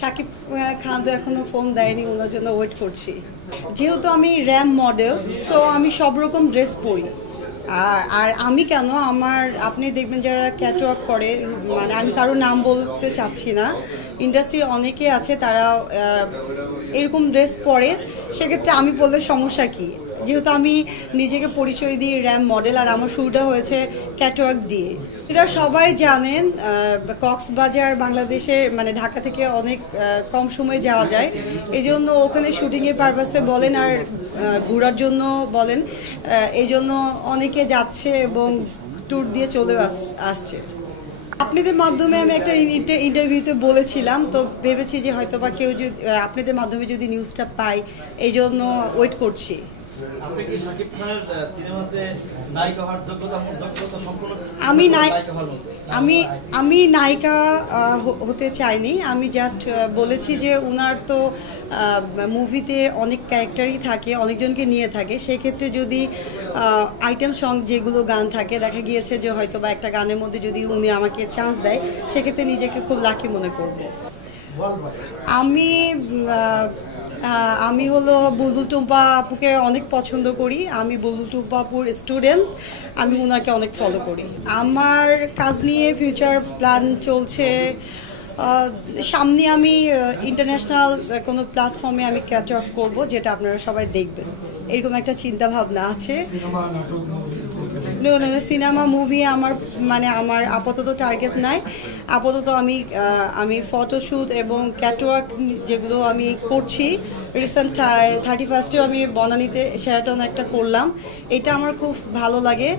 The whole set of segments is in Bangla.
শাকিব খান তো এখনো ফোন দেয়নি, ওনার জন্য ওয়েট করছি। যেহেতু আমি র্যাম মডেল, সো আমি সব রকম ড্রেস পরি। আর আমি কেন, আমার আপনি দেখবেন যারা ক্যাটওয়াক করে, মানে আমি কারো নাম বলতে চাচ্ছি না, ইন্ডাস্ট্রির অনেকে আছে তারা এরকম ড্রেস পরে, সেক্ষেত্রে আমি বললে সমস্যা কী? যেহেতু আমি নিজেকে পরিচয় দিই র্যাম মডেল, আর আমার শুরুটা হয়েছে ক্যাটওয়াক দিয়ে। এটা সবাই জানেন, কক্সবাজার বাংলাদেশে মানে ঢাকা থেকে অনেক কম সময়ে যাওয়া যায়, এই জন্য ওখানে শুটিংয়ের পারপাসে বলেন আর ঘোরার জন্য বলেন, এই জন্য অনেকে যাচ্ছে এবং ট্যুর দিয়ে চলে আসছে। আপনাদের মাধ্যমে আমি একটা ইন্টারভিউতে বলেছিলাম, তো ভেবেছি যে হয়তো বা কেউ যদি আপনাদের মাধ্যমে যদি নিউজটা পাই, এই জন্য ওয়েট করছি। আমি নায়িকা হতে চাইনি, আমি জাস্ট বলেছি যে উনার তো মুভিতে অনেক ক্যারেক্টারই থাকে, অনেকজনকে নিয়ে থাকে, সেক্ষেত্রে যদি আইটেম সং যেগুলো গান থাকে, দেখা গিয়েছে যে হয়তো বা একটা গানের মধ্যে যদি উনি আমাকে চান্স দেয়, সেক্ষেত্রে নিজেকে খুব লাকি মনে করব। আমি হলো বুলবুল টুম্পা আপুকে অনেক পছন্দ করি, আমি বুলবুল টুম্পা আপুর স্টুডেন্ট, আমি ওনাকে অনেক ফলো করি। আমার কাজ নিয়ে ফিউচার প্ল্যান চলছে, সামনে আমি ইন্টারন্যাশনাল কোনো প্ল্যাটফর্মে আমি ক্যাটওয়াক করব, যেটা আপনারা সবাই দেখবেন, এরকম একটা চিন্তা ভাবনা আছে। সিনেমা মুভি আমার আপাতত টার্গেট নাই। আপাতত আমি ফটোশ্যুট এবং ক্যাটওয়াক যেগুলো আমি করছি, রিসেন্ট 31-এও আমি বনানীতে শেরাটন একটা করলাম, এটা আমার খুব ভালো লাগে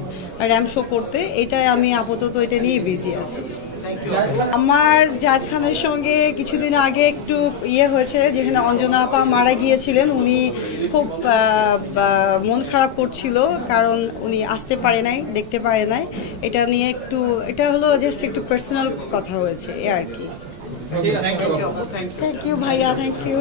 র্যাম শো করতে, এটাই আমি আপাতত এটা নিয়ে বিজি আছি। আমার জায়েদ খানের সঙ্গে কিছুদিন আগে একটু হয়েছে, যেখানে অঞ্জনা আপা মারা গিয়েছিলেন, উনি খুব মন খারাপ করছিল, কারণ উনি আসতে পারে নাই, দেখতে পারে নাই, এটা নিয়ে এটা হলো জাস্ট একটু পার্সোনাল কথা হয়েছে, আর কি। থ্যাংক ইউ ভাইয়া, থ্যাংক ইউ।